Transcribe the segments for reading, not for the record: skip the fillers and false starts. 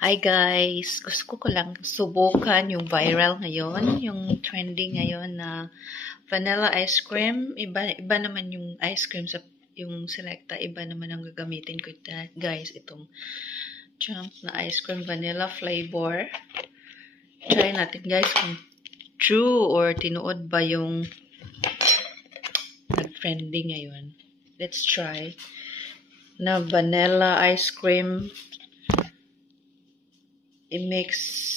Hi guys! Gusto ko lang subukan yung viral ngayon, yung trending ngayon na vanilla ice cream. Iba naman yung ice cream sa yung Selecta, iba naman ang gagamitin ko guys. Itong chunk na ice cream, vanilla flavor. Try natin guys kung true or tinuod ba yung nag-trending ngayon. Let's try na vanilla ice cream i-mix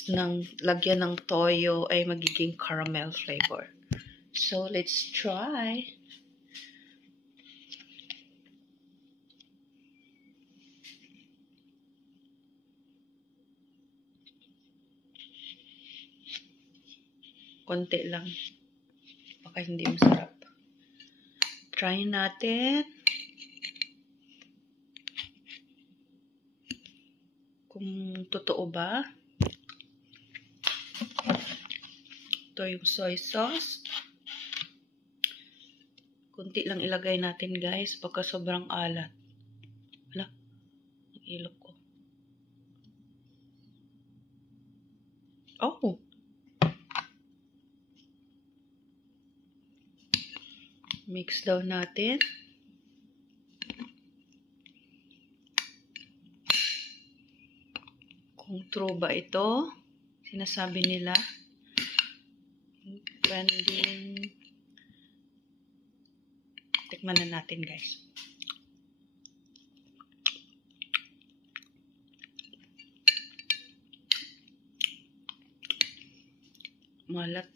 ng lagyan ng toyo ay magiging caramel flavor. So, let's try. Konti lang. Baka hindi masarap. Try natin. Kung totoo ba. Ito yung soy sauce. Kunti lang ilagay natin guys. Baka sobrang alat. Wala. Ang ilok ko. Oh! Mix daw natin. Kung true ba ito, sinasabi nila, trending. Tikman na natin guys. Malat.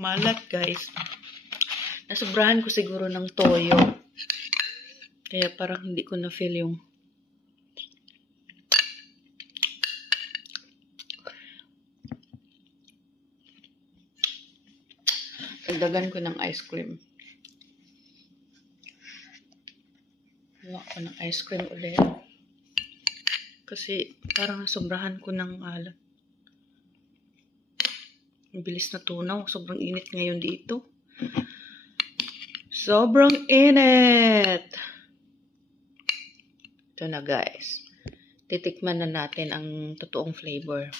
Malat guys. Nasobrahan ko siguro ng toyo. Kaya parang hindi ko na feel yung dagdagan ko ng ice cream. Huwag ko ng ice cream ulit. Kasi parang nasobrahan ko ng alat. Ang bilis na tunaw. Sobrang init ngayon dito. Sobrang init! Ito na guys. Titikman na natin ang totoong flavor.